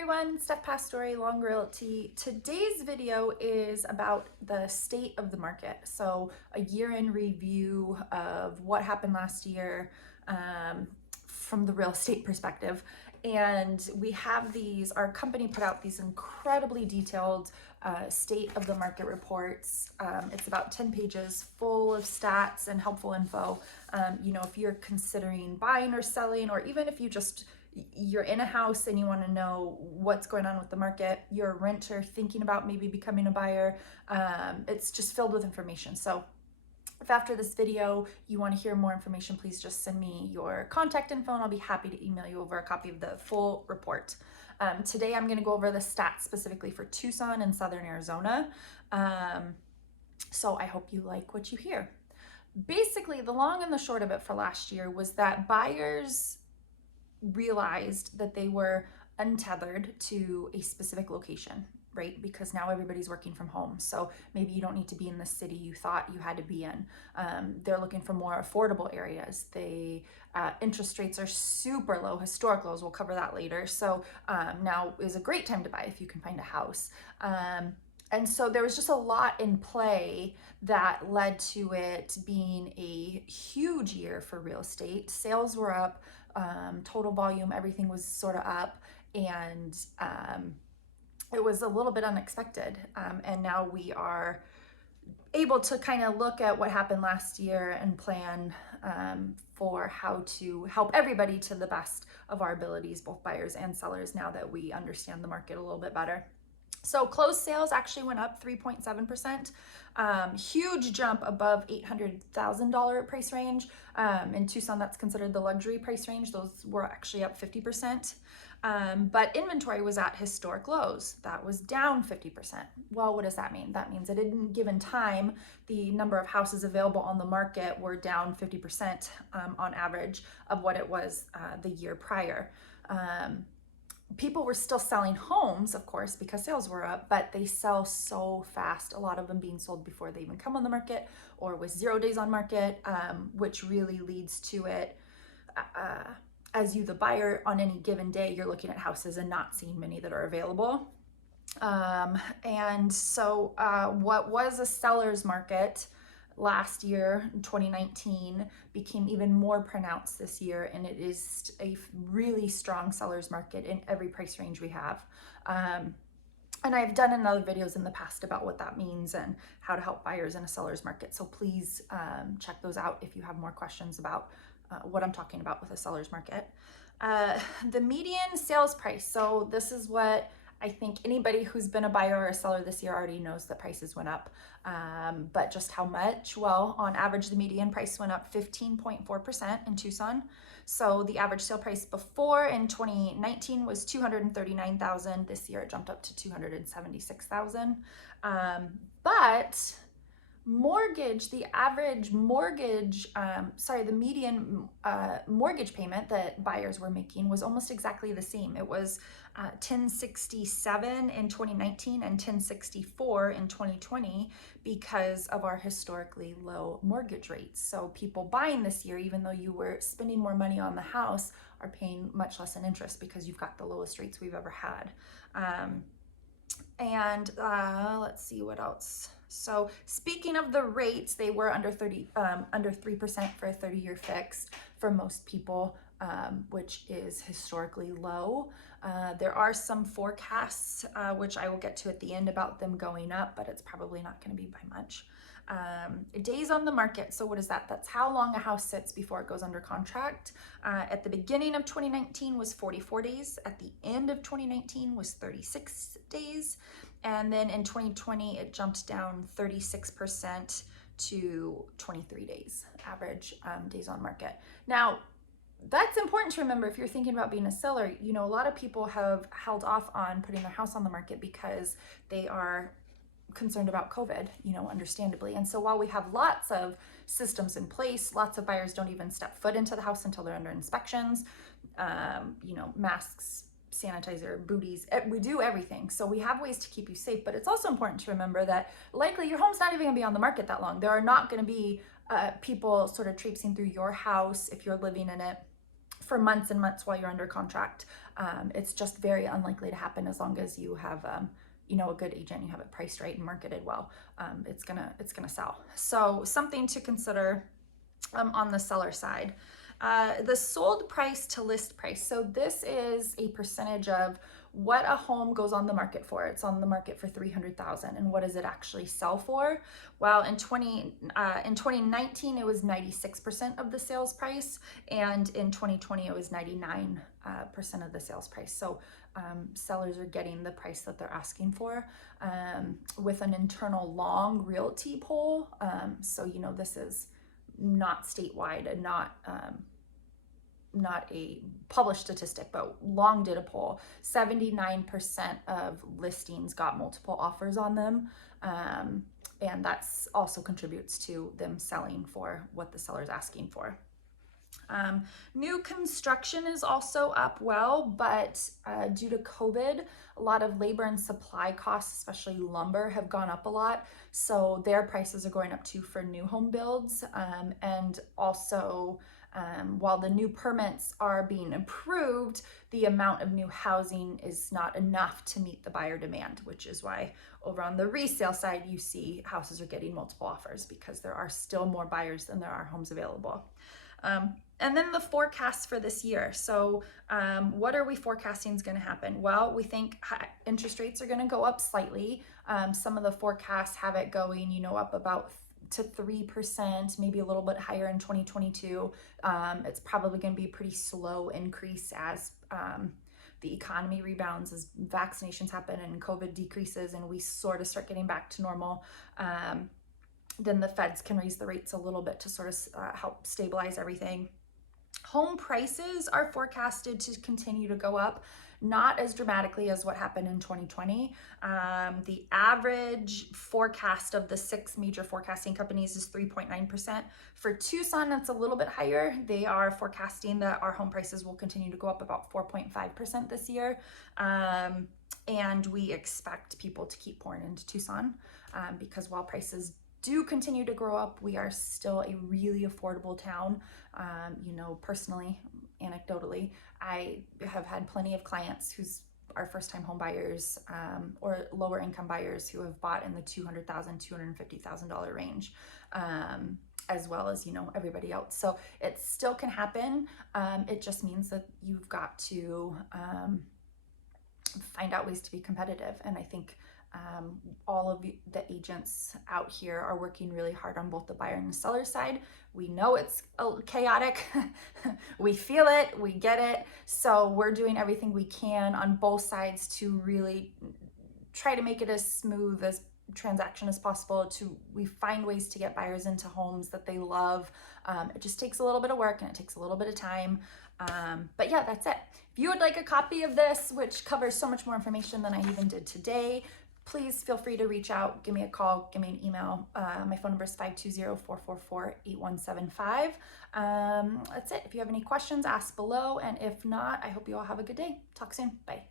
everyone, Steph Pastore, Long Realty. Today's video is about the state of the market. So a year in review of what happened last year from the real estate perspective. And we have these, our company put out these incredibly detailed state of the market reports. It's about 10 pages full of stats and helpful info. If you're considering buying or selling, or even if you're in a house and you want to know what's going on with the market, you're a renter thinking about maybe becoming a buyer, it's just filled with information. So if after this video you want to hear more information, please just send me your contact info and I'll be happy to email you over a copy of the full report. Today I'm going to go over the stats specifically for Tucson and Southern Arizona. So I hope you like what you hear. Basically, the long and the short of it for last year was that buyers realized that they were untethered to a specific location, right? Because now everybody's working from home. So maybe you don't need to be in the city you thought you had to be in. They're looking for more affordable areas. Interest rates are super low, historic lows. We'll cover that later. So now is a great time to buy if you can find a house. And so there was just a lot in play that led to it being a huge year for real estate. Sales were up, total volume, everything was sort of up, and it was a little bit unexpected. And now we are able to kind of look at what happened last year and plan for how to help everybody to the best of our abilities, both buyers and sellers, now that we understand the market a little bit better. So closed sales actually went up 3.7%, huge jump above $800,000 price range. In Tucson, that's considered the luxury price range. Those were actually up 50%. But inventory was at historic lows. That was down 50%. Well, what does that mean? That means at any given time, the number of houses available on the market were down 50% on average of what it was the year prior. People were still selling homes, of course, because sales were up, but they sell so fast, a lot of them being sold before they even come on the market or with 0 days on market, which really leads to it, as you, the buyer, on any given day, you're looking at houses and not seeing many that are available. And so what was a seller's market last year, in 2019, became even more pronounced this year, and it is a really strong seller's market in every price range we have. And I've done in other videos in the past about what that means and how to help buyers in a seller's market. So please check those out if you have more questions about what I'm talking about with a seller's market. The median sales price. So this is what I think anybody who's been a buyer or a seller this year already knows that prices went up, but just how much? Well, on average, the median price went up 15.4% in Tucson. So the average sale price before in 2019 was $239,000. This year it jumped up to $276,000. But mortgage, the average mortgage, the median mortgage payment that buyers were making was almost exactly the same. It was $1,067 in 2019 and $1,064 in 2020 because of our historically low mortgage rates. So people buying this year, even though you were spending more money on the house, are paying much less in interest because you've got the lowest rates we've ever had. Let's see what else. So speaking of the rates, they were under 3% for a 30-year fixed for most people, which is historically low. There are some forecasts, which I will get to at the end, about them going up, but it's probably not going to be by much. Days on the market. So what is that? That's how long a house sits before it goes under contract. At the beginning of 2019 was 44 days. At the end of 2019 was 36 days. And then in 2020, it jumped down 36% to 23 days, average days on market. Now, that's important to remember if you're thinking about being a seller. A lot of people have held off on putting their house on the market because they are concerned about COVID, understandably. And so while we have lots of systems in place, lots of buyers don't even step foot into the house until they're under inspections, masks, sanitizer, booties, we do everything. So we have ways to keep you safe, but it's also important to remember that likely your home's not even gonna be on the market that long. There are not gonna be people sort of traipsing through your house if you're living in it for months and months while you're under contract. It's just very unlikely to happen as long as you have a good agent, you have it priced right and marketed well. It's gonna sell. So something to consider on the seller side. The sold price to list price. So this is a percentage of what a home goes on the market for. It's on the market for $300,000, and what does it actually sell for? Well, in 2019 it was 96% of the sales price, and in 2020 it was 99% of the sales price. So sellers are getting the price that they're asking for with an internal long realty poll. So this is not statewide and not a published statistic, but Long did a poll. 79% of listings got multiple offers on them, and that's also contributes to them selling for what the seller's asking for. New construction is also up well, but due to COVID, a lot of labor and supply costs, especially lumber, have gone up a lot. So their prices are going up too for new home builds. And also, while the new permits are being approved, the amount of new housing is not enough to meet the buyer demand, which is why over on the resale side, you see houses are getting multiple offers because there are still more buyers than there are homes available. And then the forecast for this year. So what are we forecasting is going to happen? Well, we think interest rates are going to go up slightly. Some of the forecasts have it going, up about to 3%, maybe a little bit higher in 2022. It's probably going to be a pretty slow increase as the economy rebounds, as vaccinations happen and COVID decreases and we sort of start getting back to normal. Then the feds can raise the rates a little bit to sort of help stabilize everything. Home prices are forecasted to continue to go up, not as dramatically as what happened in 2020. The average forecast of the 6 major forecasting companies is 3.9%. For Tucson, that's a little bit higher. They are forecasting that our home prices will continue to go up about 4.5% this year. And we expect people to keep pouring into Tucson because while prices do continue to grow up, we are still a really affordable town. Personally, anecdotally, I have had plenty of clients who's are first-time home buyers or lower income buyers who have bought in the $200,000, $250,000 range, as well as, everybody else. So it still can happen. It just means that you've got to find out ways to be competitive. And I think all of the agents out here are working really hard on both the buyer and the seller side. We know it's chaotic. We feel it, we get it. So we're doing everything we can on both sides to really try to make it as smooth as transaction as possible. We find ways to get buyers into homes that they love. It just takes a little bit of work and it takes a little bit of time. But yeah, that's it. If you would like a copy of this, which covers so much more information than I even did today, please feel free to reach out, give me a call, give me an email. My phone number is 520-444-8175. That's it. If you have any questions, ask below. And if not, I hope you all have a good day. Talk soon. Bye.